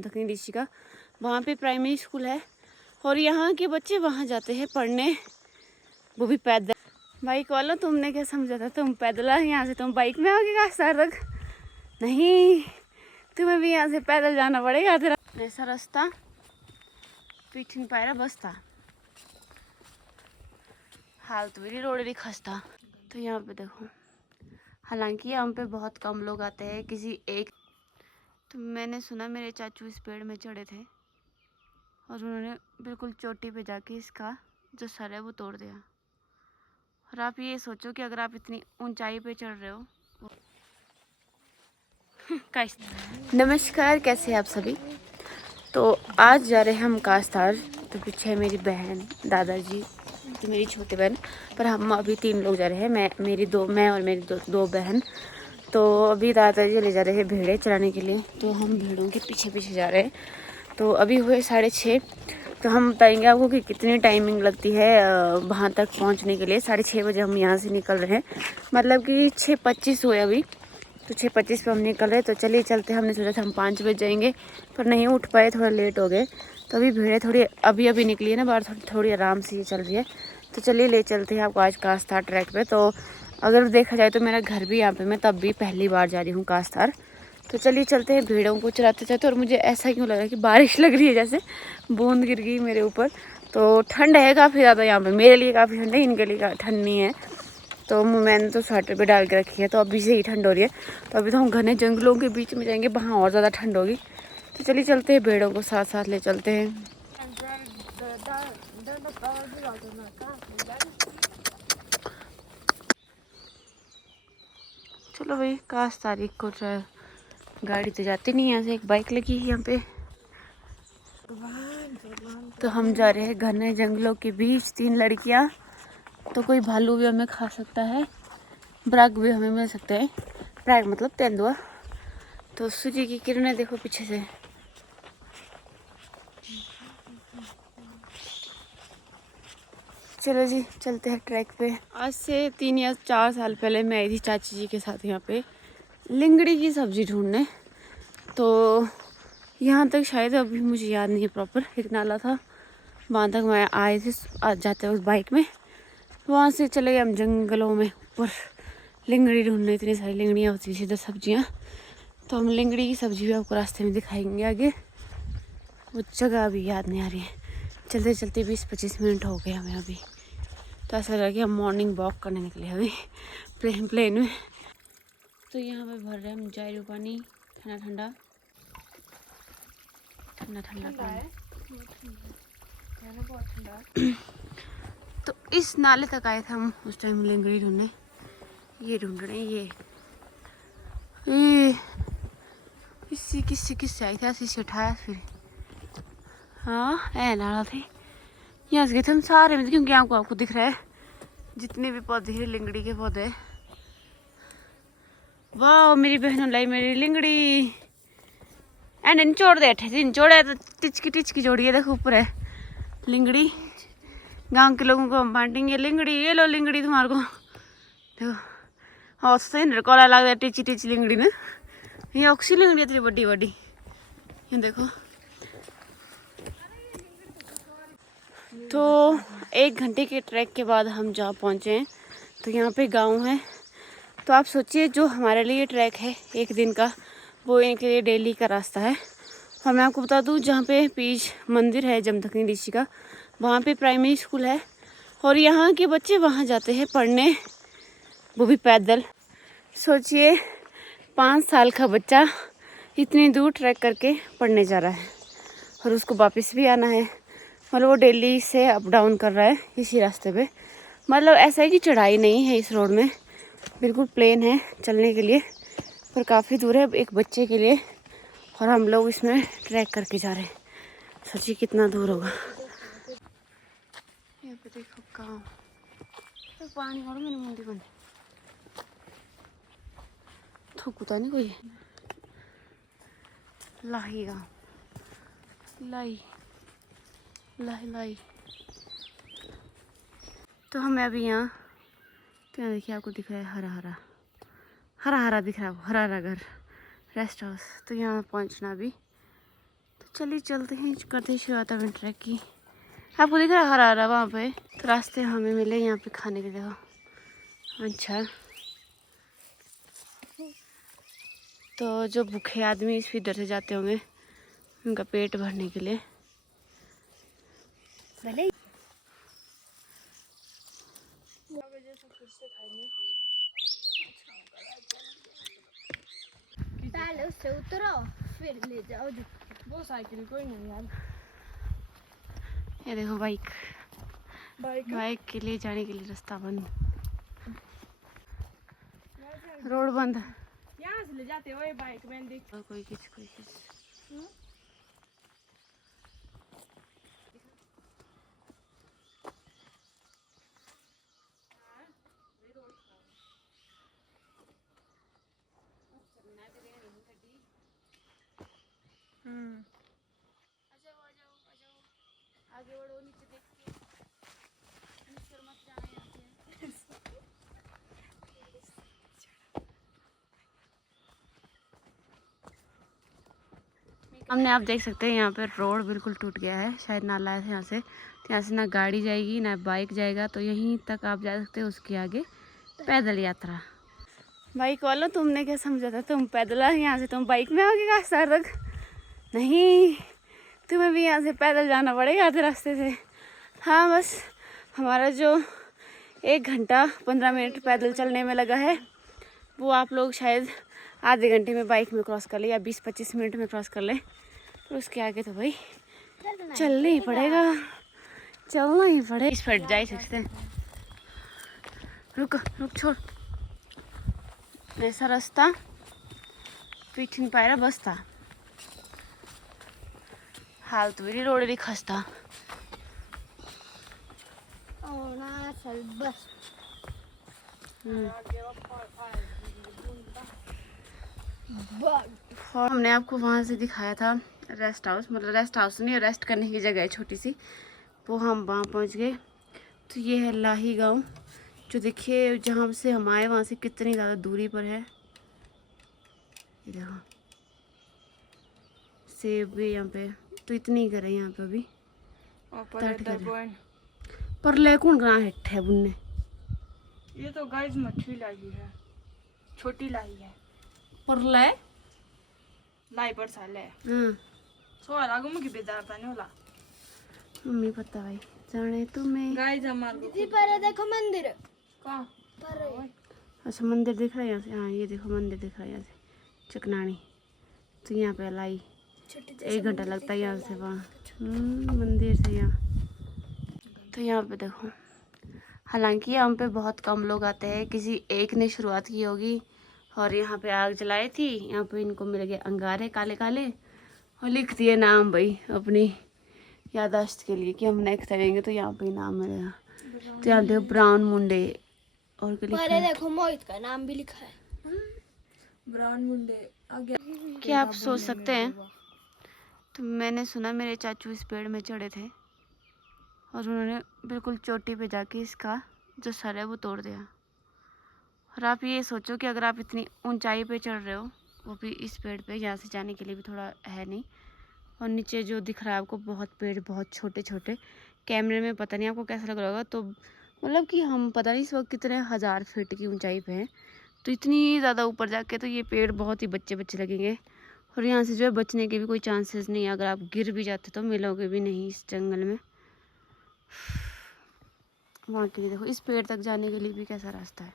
दक्षिण ऋषि का, वहाँ पे प्राइमरी स्कूल है और यहाँ के बच्चे वहाँ जाते हैं पढ़ने, वो भी पैदल। बाइक वालों तुमने क्या समझा था, तुम पैदल आ, यहाँ से तुम बाइक में आओगे कास्तार तक? नहीं, तुम्हें भी यहाँ से पैदल जाना पड़ेगा। तेरा ऐसा रास्ता पीठ नहीं पाया बसता, हाल तो मेरी रोड नहीं खस्ता। तो यहाँ पे देखो, हालांकि यहाँ पे बहुत कम लोग आते हैं, किसी एक। तो मैंने सुना मेरे चाचू इस पेड़ में चढ़े थे और उन्होंने बिल्कुल चोटी पे जाके इसका जो सर है वो तोड़ दिया। और आप ये सोचो कि अगर आप इतनी ऊंचाई पे चढ़ रहे हो। नमस्कार, कैसे हैं आप सभी। तो आज जा रहे हैं हम कास्तार। तो पीछे है मेरी बहन, दादाजी, तो मेरी छोटी बहन, पर हम अभी 3 लोग जा रहे हैं। मैं और मेरी दो बहन। तो अभी दादाजी ले जा रहे हैं भेड़ें चराने के लिए, तो हम भेड़ों के पीछे पीछे जा रहे हैं। तो अभी हुए 6:30। तो हम बताएंगे आपको कि कितनी टाइमिंग लगती है वहाँ तक पहुँचने के लिए। 6:30 बजे हम यहाँ से निकल रहे हैं, मतलब कि 6:25 हुए अभी। तो 6:25 पे हम निकल रहे। तो चलिए चलते हैं। हमने सोचा था हम 5 बजे जाएंगे, पर नहीं उठ पाए, थोड़ा लेट हो गए। तो अभी भेड़ें थोड़ी अभी निकली है ना बाहर, थोड़ी आराम से ये चल रही है। तो चलिए ले चलते हैं आपको आज कास्तार ट्रैक पे। तो अगर देखा जाए तो मेरा घर भी यहाँ पे, मैं तब भी पहली बार जा रही हूँ कास्तार। तो चलिए चलते हैं भेड़ों को चराते चलते। और मुझे ऐसा क्यों लग रहा है कि बारिश लग रही है, जैसे बूंद गिर गई मेरे ऊपर। तो ठंड है काफ़ी ज़्यादा यहाँ पे, मेरे लिए काफ़ी ठंड है, इनके लिए ठंड नहीं है। तो मैंने तो स्वेटर भी डाल के रखी है, तो अभी से ही ठंड हो रही है। तो अभी तो हम घने जंगलों के बीच में जाएंगे, वहाँ और ज़्यादा ठंड होगी। तो चलिए चलते हैं, भेड़ों को साथ साथ ले चलते हैं। चलो भाई, काश तारीख को गाड़ी तो जाती नहीं है, यहाँ से एक बाइक लगी है यहाँ पे। तो हम जा रहे हैं घने जंगलों के बीच, 3 लड़कियाँ। तो कोई भालू भी हमें खा सकता है, ब्राग भी हमें मिल सकते हैं। ब्राग मतलब तेंदुआ। तो सूर्य की किरणें देखो पीछे से। चलो जी चलते हैं ट्रैक पे। आज से 3 या 4 साल पहले मैं आई थी चाची जी के साथ यहाँ पे लिंगड़ी की सब्जी ढूंढने। तो यहाँ तक शायद, अभी मुझे याद नहीं है प्रॉपर, एक नाला था, वहाँ तक मैं आए थे जाते वक्त बाइक में। वहाँ से चले गए हम जंगलों में ऊपर लिंगड़ी ढूंढने। इतनी सारी लिंगड़ियाँ होती थी इधर, सब्जियाँ। तो हम लिंगड़ी की सब्जी भी आपको रास्ते में दिखाएंगे आगे। वो जगह अभी याद नहीं आ रही है। चलते चलते 20-25 मिनट हो गए हमें अभी। तो ऐसा लगा कि हम मॉर्निंग वॉक करने निकले अभी प्लेन में। तो यहाँ पे भर रहे हम जायरू पानी, ठंडा ठंडा ठंडा ठंडा पानी। बहुत ठंडा। तो इस नाले तक आए थे हम उस टाइम लिंगड़ी ढूंढने। ये ढूंढ रहे हैं ये इसी किससे आई थी, ऐसी से उठाया फिर। हाँ ऐ नाला थे, यहाँ से गए थे हम सारे में, क्योंकि आपको दिख रहा है जितने भी पौधे हैं लिंगड़ी के पौधे। वाह, मेरी बहनों लाई मेरी लिंगड़ी। एंड निचोड़ दे, अठे से निचोड़ा तो टिचकी जोड़ी है, देखो ऊपर है लिंगड़ी। गांव के लोगों को हम बांटेंगे लिंगड़ी, ये लो लिंगड़ी तुम्हारे को। देखो हाँ सही कोला लग रहा टिची लिंगड़ी ने। ये ऑक्सी लिंगड़ी इतनी बड़ी बड़ी, ये देखो। तो 1 घंटे के ट्रैक के बाद हम जहाँ पहुँचे हैं, तो यहाँ पे गांव है। तो आप सोचिए, जो हमारे लिए ट्रैक है 1 दिन का, वो इनके लिए डेली का रास्ता है। और मैं आपको बता दूँ, जहाँ पे पीछ मंदिर है जमदग्नि ऋषि का, वहाँ पे प्राइमरी स्कूल है और यहाँ के बच्चे वहाँ जाते हैं पढ़ने, वो भी पैदल। सोचिए 5 साल का बच्चा इतनी दूर ट्रैक करके पढ़ने जा रहा है और उसको वापस भी आना है। मतलब वो डेली से अप डाउन कर रहा है इसी रास्ते पे। मतलब ऐसा है कि चढ़ाई नहीं है इस रोड में, बिल्कुल प्लेन है चलने के लिए, पर काफ़ी दूर है एक बच्चे के लिए। और हम लोग इसमें ट्रैक करके जा रहे हैं। सोचिए कितना दूर होगा। यहाँ पे देखो गाँव, पानी और मैंने मुंडी बंद थूकता नहीं कोई। लाही गाँव, लाई लाई लाई। तो हमें अभी यहाँ, तो यहाँ देखिए आपको दिख रहा है हरा हरा दिख रहा है, हरा हरा घर, रेस्ट हाउस। तो यहाँ पहुँचना अभी चलिए चलते हैं, करते हैं शुरुआत अपनी ट्रैक की। आपको दिख रहा है हरा हरा वहाँ पे, तो रास्ते हमें मिले यहाँ पे खाने के। देखो अच्छा, तो जो भूखे आदमी इस इधर से जाते होंगे उनका पेट भरने के लिए। भले पहले उससे उतरो फिर ले जाओ। वो साइकिल कोई नहीं यार। ये देखो बाइक के लिए जाने के लिए रास्ता बंद, रोड बंद। यहाँ से ले जाते हो बाइक में देख। कोई किस आगे बढ़ो, नीचे देख के मत जाना यहाँ से। हमने आप देख सकते हैं यहाँ पे रोड बिल्कुल टूट गया है, शायद नाला है यहाँ से। तो यहाँ से ना गाड़ी जाएगी ना बाइक जाएगा, तो यहीं तक आप जा सकते हो, उसके आगे पैदल यात्रा। बाइक वालों तुमने क्या समझा था, तुम पैदल आ, यहाँ से तुम बाइक में आओगे कास्तार तक? नहीं, तुम्हें भी यहाँ से पैदल जाना पड़ेगा आधे रास्ते से। हाँ बस हमारा जो 1 घंटा 15 मिनट पैदल चलने में लगा है, वो आप लोग शायद आधे घंटे में बाइक में क्रॉस कर ले, या 20-25 मिनट में क्रॉस कर ले। तो उसके आगे तो भाई चलना ही पड़ेगा, चलना ही पड़ेगा। इस फट जा सकते हैं। रुक छोड़, ऐसा रास्ता पीठ नहीं पायरा बसता। हाल तो मेरी रोड भी खस्ता। बस और हमने आपको वहाँ से दिखाया था रेस्ट हाउस, मतलब रेस्ट हाउस नहीं, रेस्ट करने की जगह है छोटी सी, वो हम वहाँ पहुँच गए। तो ये है लाही गांव, जो देखिए जहाँ से हम आए वहाँ से कितनी ज़्यादा दूरी पर है। ये देखो सेब भी यहाँ पे, तो इतनी घर है यहाँ पे अभी। पर ले कौन कहाँ हिट है बुन्ने? ये तो गाइस मछली लाई है, छोटी लाई है। पर ले लाई पर साले हाँ सो लागू में की बेजारता नहीं होला। मम्मी पता भाई जाने तुम्हें। गाइस हमारे को जी पर देखो मंदिर कहाँ पर। अच्छा मंदिर दिख रहा है यहाँ से? हाँ ये देखो मंदिर दिख रहा है यहाँ से, चकनानी। तो यहाँ पे लाई 1 घंटा लगता है यहाँ से वहाँ मंदिर से यहाँ। तो यहाँ पे देखो, हालांकि यहाँ पे बहुत कम लोग आते हैं, किसी एक ने शुरुआत की होगी और यहाँ पे आग जलाई थी। यहाँ पे इनको मिल गए अंगारे काले काले और लिख दिए नाम भाई अपनी यादाश्त के लिए कि हम नेक्स्ट करेंगे तो यहाँ पे नाम मिलेगा। तो यहाँ देखो ब्राउन मुंडे और क्या लिखा है? देखो मोहित का नाम भी लिखा है, ब्राउन मुंडे आगे। क्या आप सोच सकते हैं, तो मैंने सुना मेरे चाचू इस पेड़ में चढ़े थे और उन्होंने बिल्कुल चोटी पे जाके इसका जो सर है वो तोड़ दिया। और आप ये सोचो कि अगर आप इतनी ऊंचाई पे चढ़ रहे हो, वो भी इस पेड़ पे, यहाँ से जाने के लिए भी थोड़ा है नहीं, और नीचे जो दिख रहा है आपको बहुत पेड़, बहुत छोटे छोटे, कैमरे में पता नहीं आपको कैसा लग रहा होगा। तो मतलब कि हम पता नहीं इस वक्त कितने 1000 फीट की ऊंचाई पे हैं, तो इतनी ज़्यादा ऊपर जाके तो ये पेड़ बहुत ही बच्चे बच्चे लगेंगे। और यहाँ से जो है बचने के भी कोई चांसेस नहीं है, अगर आप गिर भी जाते तो मिलोगे भी नहीं इस जंगल में। वहाँ के लिए देखो, इस पेड़ तक जाने के लिए भी कैसा रास्ता है,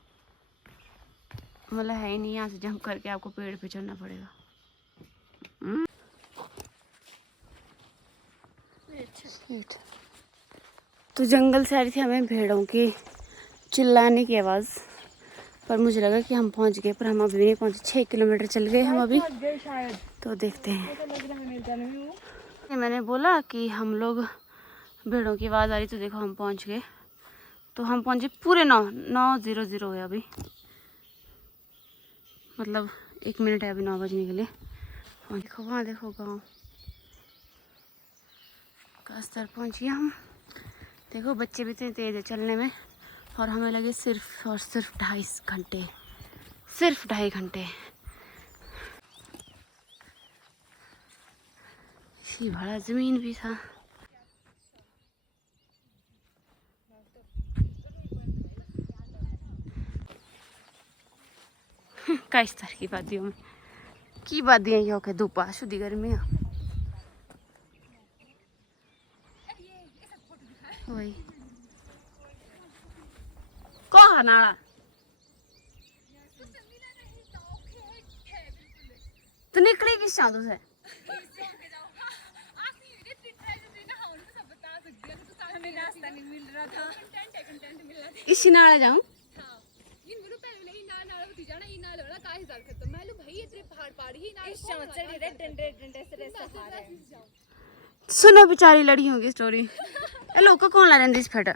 मतलब है ही नहीं, यहाँ से जंप करके आपको पेड़ पे चढ़ना पड़ेगा। तो जंगल से आ रही थी हमें भेड़ों की चिल्लाने की आवाज़, पर मुझे लगा कि हम पहुँच गए, पर हम अभी नहीं पहुँचे। 6 किलोमीटर चल गए हम अभी, तो देखते हैं। मैंने बोला कि हम लोग भेड़ों की आवाज़ आ रही, तो देखो हम पहुँच गए। तो हम पहुँचे पूरे 9:00 है अभी, मतलब 1 मिनट है अभी 9 बजने के लिए। और देखो वहाँ देखो गाँव का स्तर पहुँच गया हम। देखो बच्चे भी इतने तेज़ है चलने में, और हमें लगे सिर्फ और सिर्फ 2.5 घंटे, सिर्फ 2.5 घंटे। इसी बड़ा जमीन भी था। काइस्तार की वादियों में की वादियां यो के धूपा शुद्धी गर्मी वही को नाला तो निकली किस चाह तुझे इसी नाला जाऊं सुनो बेचारी लड़ियों की स्टोरी ए लोग कौन ला रहे इस फट